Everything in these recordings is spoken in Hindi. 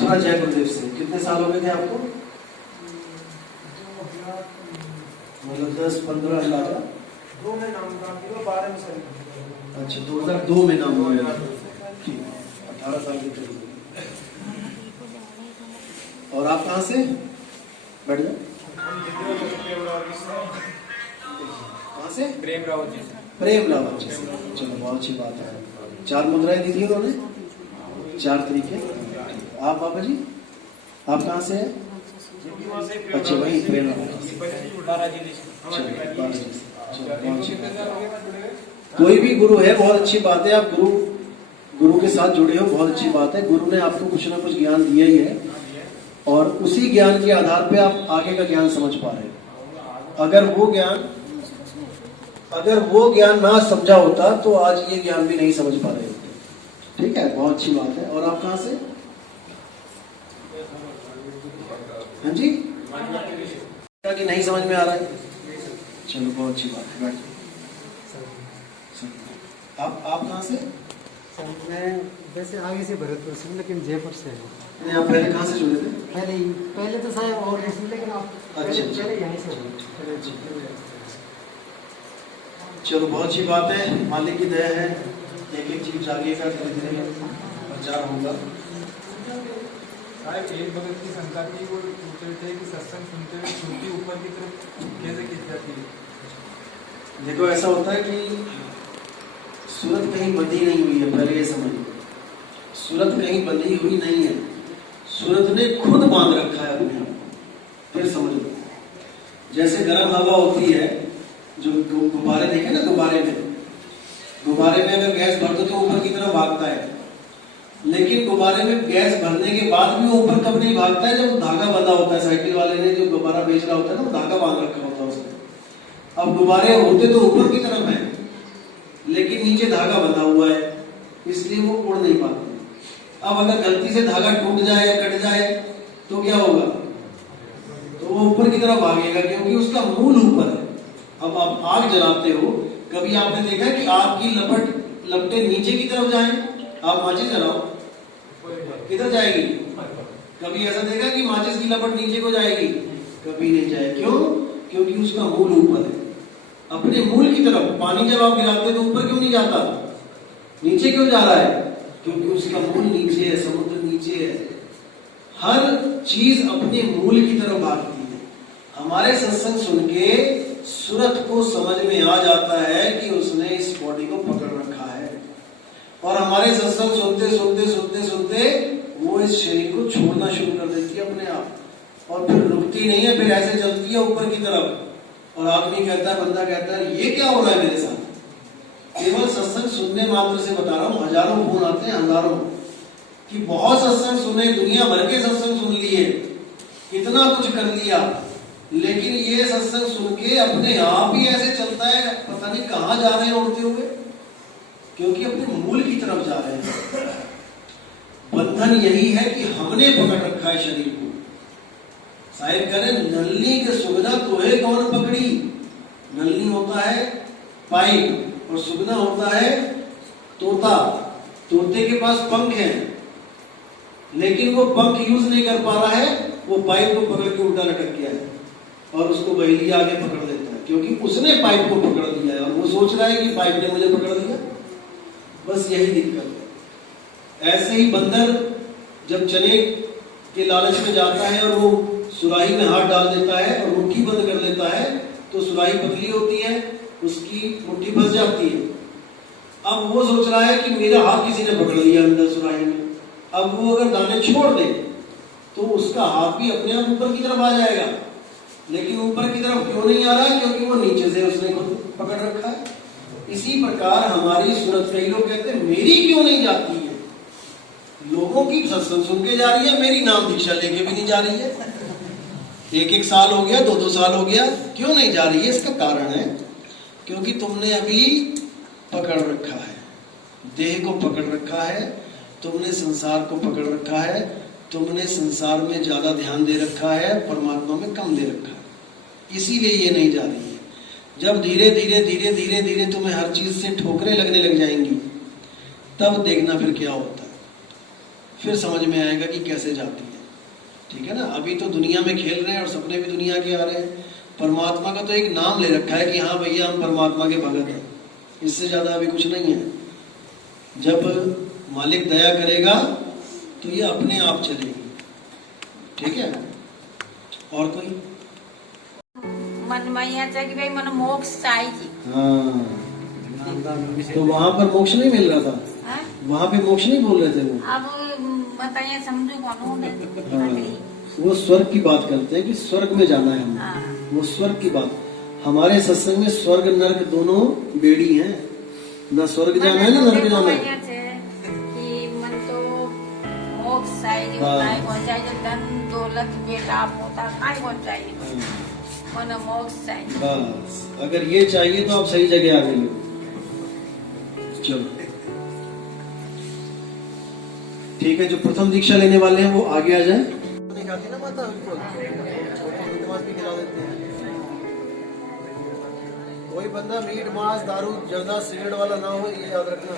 मथुरा जय गुरुदेव से कितने साल हो गए थे आपको? मतलब 10-15 अंदाजा? 2 में नाम था, 12 में सर। अच्छा, 2002 में नाम हुआ। ठीक, 18 साल के थे। और आप कहाँ से? बैठ जाओ। कहाँ से? प्रेम रावत जी। प्रेम रावत जी से। चलो, बहुत अच्छी बात है। 4 मुद्राएं दी थी उन्होंने, 4 तरीके। आप बाबा जी, आप कहाँ से हैं? अच्छा, वही प्रेम रावत जी। कोई भी गुरु है, बहुत अच्छी बात है। आप गुरु के साथ जुड़े हो, बहुत अच्छी बात है। गुरु ने आपको कुछ ना कुछ ज्ञान दिया ही है और उसी ज्ञान के आधार पे आप आगे का ज्ञान समझ पा रहे हो। अगर वो ज्ञान ना समझा होता तो आज ये ज्ञान भी नहीं समझ पा रहे होते। ठीक है, बहुत अच्छी बात है। और आप कहाँ से? हाँ जी, कि नहीं समझ में आ रहा है? चलो, बहुत अच्छी बात है। बैठ। आप कहाँ से? मैं वैसे आगे से भरतपुर से, लेकिन जयपुर से है। आप पहले कहाँ से जुड़े थे? पहले तो शायद और लेकिन आप अच्छा, पहले यहीं से। चलो, बहुत अच्छी बात है। मालिक की दया है, एक एक चीज जागेगा, धीरे धीरे प्रचार होगा। एक भगत की शंका थी, वो पूछ रहे थे कि सत्संग सुनते हुए छुट्टी ऊपर की तरफ कैसे खींच जाती है? देखो, ऐसा होता है कि सूरत कहीं बंधी नहीं हुई है। पहले ये समझिए, सूरत कहीं बंधी हुई नहीं है, सूरत ने खुद बांध रखा है अपने आप। फिर समझ लो, जैसे गर्म हवा होती है, जो गुब्बारे देखे ना, गुब्बारे में अगर गैस भर दो तो ऊपर की तरफ भागता है, लेकिन गुब्बारे में गैस भरने के बाद भी ऊपर कब नहीं भागता है? जब धागा बंधा होता है। साइकिल वाले ने जो गुब्बारा बेच रहा होता है ना, वो धागा बांध रखा होता है उसने। अब गुब्बारे होते तो ऊपर की तरफ है, लेकिन नीचे धागा बंधा हुआ है, इसलिए वो उड़ नहीं पाते। अब अगर गलती से धागा टूट जाए या कट जाए तो क्या होगा? तो वो ऊपर की तरफ भागेगा, क्योंकि उसका मूल ऊपर है। अब आप आग जलाते हो, कभी आपने देखा कि आग की लपटें नीचे की तरफ जाएं? आप माचिस जलाओ, किधर जाएगी? कभी ऐसा देखा कि माचिस की लपट नीचे को जाएगी? कभी नहीं जाएगी। क्यों? क्योंकि उसका मूल ऊपर है, अपने मूल की तरफ। पानी जब आप गिराते तो ऊपर क्यों नहीं जाता, नीचे क्यों जा रहा है? क्योंकि उसका मूल नीचे है, समुद्र नीचे है। हर चीज अपने मूल की तरफ भागती है। हमारे सत्संग सुन के सूरत को समझ में आ जाता है कि उसने इस बॉडी को पकड़ रखा है, और हमारे सत्संग सुनते सुनते सुनते सुनते वो इस शरीर को छोड़ना शुरू कर देती है अपने आप, और फिर रुकती नहीं है, फिर ऐसे चलती है ऊपर की तरफ। और आदमी कहता है, बंदा कहता है, ये क्या हो रहा है मेरे साथ? केवल सत्संग सुनने मात्र से बता रहा हूँ। हजारों फोन आते हैं, हजारों, कि बहुत सत्संग सुने, दुनिया भर के सत्संग सुन लिए, इतना कुछ कर लिया, लेकिन ये सत्संग सुन के अपने आप ही ऐसे चलता है, पता नहीं कहाँ जा रहे हैं उड़ते हुए, क्योंकि अपने मूल की तरफ जा रहे हैं। बंधन यही है कि हमने पकड़ रखा है शरीर को। साहिब कह रहे, नलनी के सुगना तोहे कौन पकड़ी? नलनी होता है पाइप, और सुगना होता है तोता। तोते के पास पंख है, लेकिन वो पंख यूज नहीं कर पा रहा है, वो पाइप को पकड़ के उल्टा लटक गया है, और उसको बहेलिया आगे पकड़ लेता है, क्योंकि उसने पाइप को पकड़ लिया है, और वो सोच रहा है कि पाइप ने मुझे पकड़ लिया। बस यही दिक्कत है। ऐसे ही बंदर जब चने के लालच में जाता है और वो सुराही में हाथ डाल देता है और मुट्ठी बंद कर लेता है, तो सुराही पतली होती है, उसकी मुट्ठी फंस जाती है। अब वो सोच रहा है कि मेरा हाथ किसी ने पकड़ लिया अंदर सुराही में। अब वो अगर दाने छोड़ दे तो उसका हाथ भी अपने आप ऊपर की तरफ आ जाएगा, लेकिन ऊपर की तरफ क्यों नहीं आ रहा? क्योंकि वो नीचे से उसने खुद पकड़ रखा है। इसी प्रकार हमारी सूरत, कई लोग कहते हैं मेरी क्यों नहीं जाती है? लोगों की सत्संग सुन के जा रही है, मेरी नाम दीक्षा लेके भी नहीं जा रही है। 1-1 साल हो गया, 2-2 साल हो गया, क्यों नहीं जा रही है? इसका कारण है क्योंकि तुमने अभी पकड़ रखा है, देह को पकड़ रखा है, तुमने संसार को पकड़ रखा है, तुमने संसार में ज्यादा ध्यान दे रखा है, परमात्मा में कम दे रखा है, इसीलिए ये नहीं जा रही है। जब धीरे धीरे धीरे धीरे धीरे तुम्हें हर चीज से ठोकरें लगने लग जाएंगी, तब देखना फिर क्या होता है। फिर समझ में आएगा कि कैसे जाती है। ठीक है ना। अभी तो दुनिया में खेल रहे हैं और सपने भी दुनिया के आ रहे हैं। परमात्मा का तो एक नाम ले रखा है कि हाँ भैया हम परमात्मा के भगत हैं, इससे ज्यादा अभी कुछ नहीं है। जब मालिक दया करेगा तो ये अपने आप चलेगी। ठीक है। और कोई? मन मैयाचा की भाई मन मोक्ष चाहिए। हाँ, तो वहां पर मोक्ष नहीं मिल रहा था, हाँ? वहां पे मोक्ष नहीं बोल रहे थे वो। अब बताइए समझू कौन हाँ, वो स्वर्ग की बात करते हैं कि स्वर्ग में जाना है हमें। हाँ। वो स्वर्ग की बात। हमारे सत्संग में स्वर्ग नर्क दोनों बेड़ी हैं। ना स्वर्ग जाना है ना नर्क जाना है। कि मन तो मोक्ष चाहिए होता है, कौन चाहिए धन दौलत बेटा पोता काय कौन चाहिए, मन मोक्ष चाहिए। बस अगर ये चाहिए तो आप सही जगह आ गए। चलो ठीक है। जो प्रथम दीक्षा लेने वाले हैं वो आगे आ जाए। नहीं खाती ना माता, उनको मीट मांस भी खिला देते हैं। कोई बंदा मीट मांस दारू जर्दा सिगरेट वाला ना हो, ये याद रखना।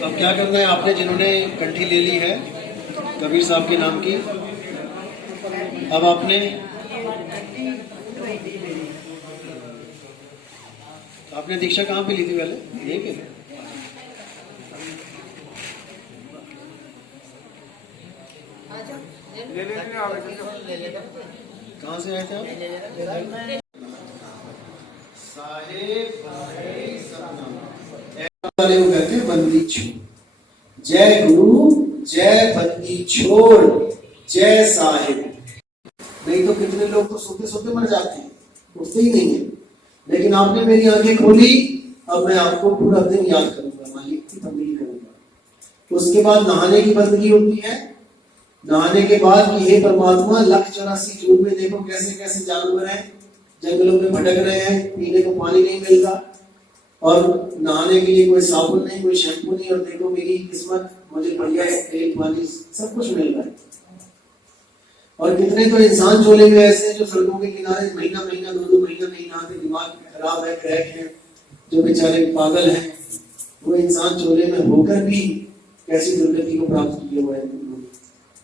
अब क्या करना है आपने, जिन्होंने कंठी ले ली है कबीर साहब के नाम की, अब आपने दीक्षा कहाँ पे ली थी पहले? यही पे? कहाँ से आए थे आप? साहेब वाले को कहते हैं बंदी छोड़। जय गुरु जय बंदी छोड़ जय साहेब। नहीं तो कितने लोग तो सोते सोते मर जाते हैं, उठते ही नहीं है। लेकिन आपने मेरी आंखें खोली, अब मैं आपको पूरा दिन याद करूंगा, मालिक की बंदगी करूंगा। उसके बाद नहाने की बंदगी होती है। नहाने के बाद कि हे परमात्मा, 184 जून में देखो कैसे कैसे जानवर हैं, जंगलों में भटक रहे हैं, पीने को पानी नहीं मिल रहा और नहाने के लिए कोई साबुन नहीं, कोई शैम्पू नहीं, और देखो मेरी किस्मत, मुझे बढ़िया तेल पानी सब कुछ मिल रहा है। और कितने तो इंसान चोले में ऐसे हैं जो सड़कों के किनारे महीना महीना 2-2 महीना नहीं नहाते, दिमाग खराब है, क्रैक है, जो बेचारे पागल हैं। वो इंसान चोले में होकर भी कैसी दुर्गति को प्राप्त किए हुए हैं।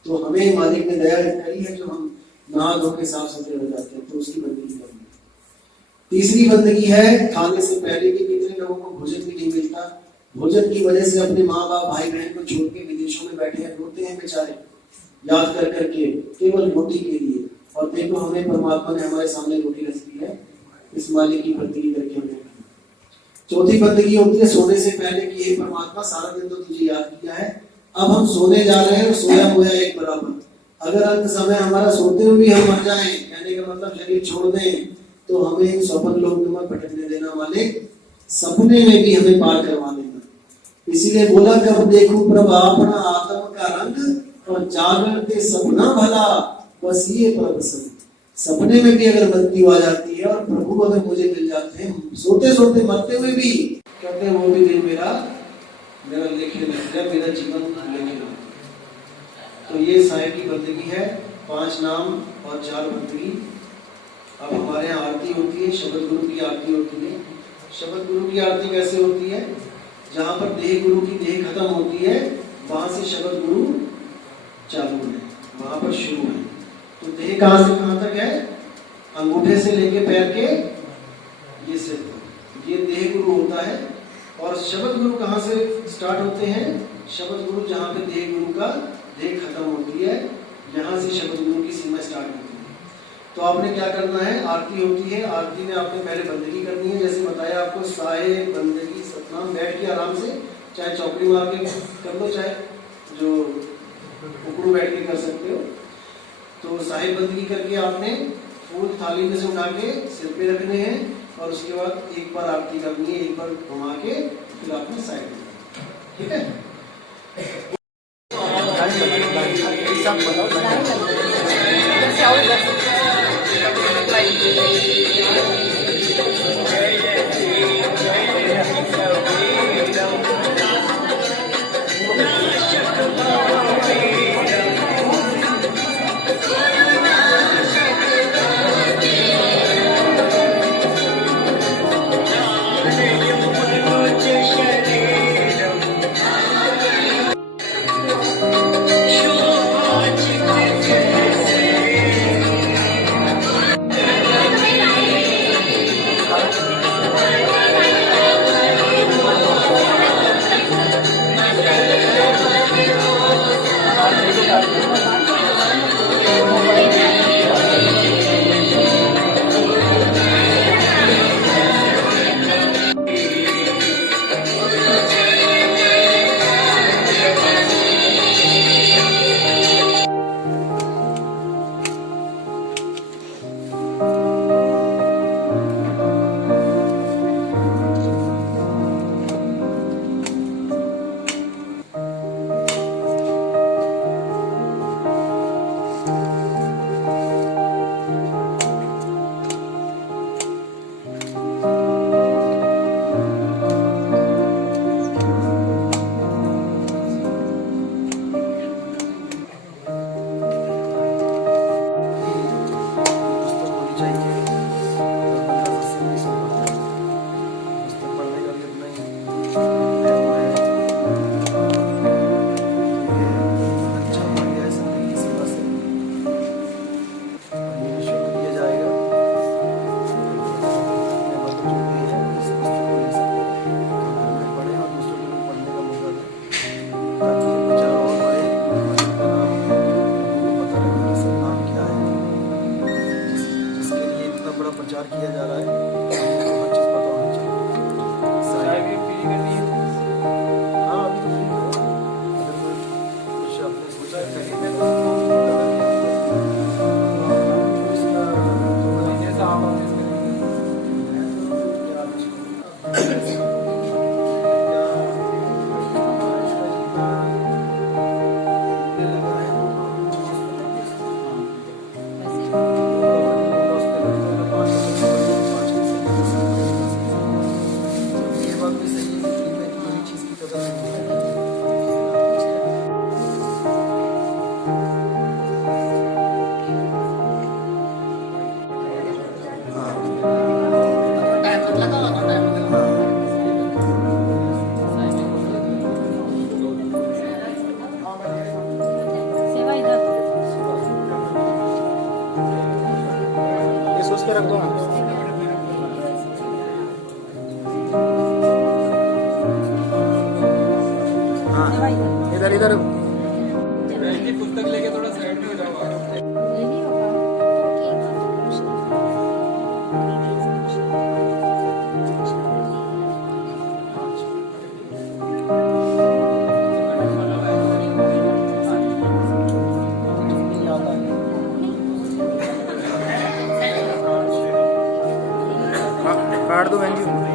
तो हमें मालिक ने दया करी है जो हम नहा धो के साफ सुथरे हो जाते हैं, तो उसकी बंदगी करनी है। तीसरी बंदगी है खाने से पहले कि कितने लोगों को भोजन भी नहीं मिलता, भोजन की वजह से अपने माँ बाप भाई बहन को छोड़ के विदेशों में बैठे हैं, रोते हैं बेचारे याद कर करके, केवल रोटी के लिए। और देखो हमें परमात्मा ने हमारे सामने रोटी रख दी है, इस मालिक की बंदगी करके हमें। चौथी बंदगी होती है सोने से पहले कि हे परमात्मा, सारा दिन तो तुझे याद किया है, अब हम सोने जा रहे हैं, सोया हुआ एक बराबर। अगर अंत समय हमारा सोते हुए भी हम मर जाएं, कहने का मतलब शरीर छोड़ दें, तो हमें स्वप्न लोक में मत भटकने देना मालिक, सपने में भी हमें पार करवा देना। इसीलिए बोला, कब देखूं प्रभु अपना आत्म का रंग और जागरते सपना भला, बस ये प्रसन्न। सपने में भी अगर मृत्यु आ जाती है और प्रभु अगर मुझे मिल जाते हैं, सोते सोते मरते हुए भी, कहते हैं वो भी दिन मेरा लेखे लग गया, मेरा जीवन लेके लग। तो ये साहिब की बंदगी है, 5 नाम और 4 बंदगी। अब हमारे यहाँ आरती होती है, शब्द गुरु की आरती होती है। शब्द गुरु की आरती कैसे होती है? जहाँ पर देह गुरु की देह खत्म होती है, वहां से शब्द गुरु चालू है, वहां पर शुरू है। तो देह कहाँ से कहाँ तक है? अंगूठे से लेके पैर के ये सिर तक, ये देह गुरु होता है। और शब्द गुरु कहाँ से स्टार्ट होते हैं? शब्द गुरु जहाँ पे देह गुरु का देह खत्म होती है, यहाँ से शब्द गुरु की सीमा स्टार्ट होती है। तो आपने क्या करना है? आरती होती है, आरती में आपने पहले बंदगी करनी है, जैसे बताया आपको, साहे बंदगी सतनाम, बैठ के आराम से, चाहे चौकड़ी मार के कर लो, चाहे जो उकड़ू बैठ के कर सकते हो। तो साहिब बंदगी करके आपने फूल थाली में से उठा के सिर पे रखने हैं और उसके बाद एक बार आरती करनी है, एक बार घुमा के फिर आपने साइड में, ठीक है। प्रचार किया जा रहा है, आपको हर चीज पता होनी चाहिए। चाय भी पी करनी है। हाँ अभी तो फ्री हो, अगर कोई कुछ आपने सोचा है कहीं पे जैसा आप ऑफिस पे रख दो ना। हाँ इधर इधर पुस्तक लेके थोड़ा साइड में हो जाओ। काट दो बहन जी।